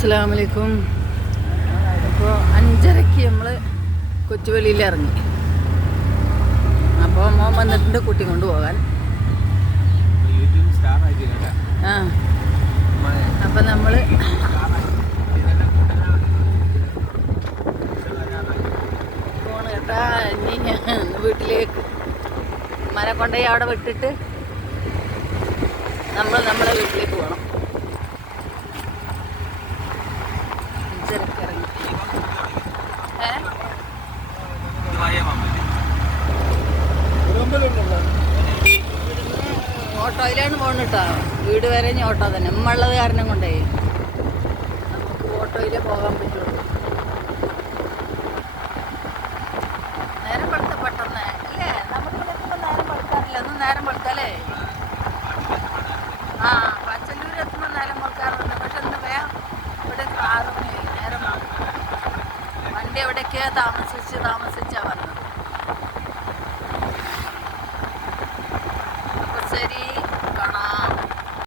അസ്സലാമു അലൈക്കും. ഇപ്പോൾ 5:30 നമ്മൾ കൊച്ചുവേളിയിൽ ഇറങ്ങി. അപ്പോൾ മോൻ വന്നിട്ടുണ്ട് കുട്ടി കൊണ്ടുപോകാൻ. ആ അപ്പം നമ്മൾ പോണ് കേട്ടാ. ഇനി വീട്ടിലേക്ക് മനെ കൊണ്ടുപോയി അവിടെ വിട്ടിട്ട് നമ്മളെ വീട്ടിലേക്ക് പോകണം. ഓട്ടോയിലാണ് പോകണിട്ടാ. വീട് വരെ ഇനി ഓട്ടോ തന്നെ. ഉള്ളത് കാരണം കൊണ്ടേ നമുക്ക് ഓട്ടോയിലേ പോകാൻ പറ്റുള്ളൂ. നേരം വെളുത്ത പെട്ടെന്ന് അല്ലേ? നമുക്ക് നേരം വെളുക്കാറില്ല. ഒന്നും നേരം വെളുത്തല്ലേ? ആ പച്ചല്ലൂർ എത്തുമ്പോൾ നേരം വെളുക്കാറുണ്ട്. പക്ഷെ ഒന്ന് വേഗം ഇവിടെ 6 മണി നേരം വണ്ടി എവിടേക്കാ താമസിച്ചാ വന്നത്.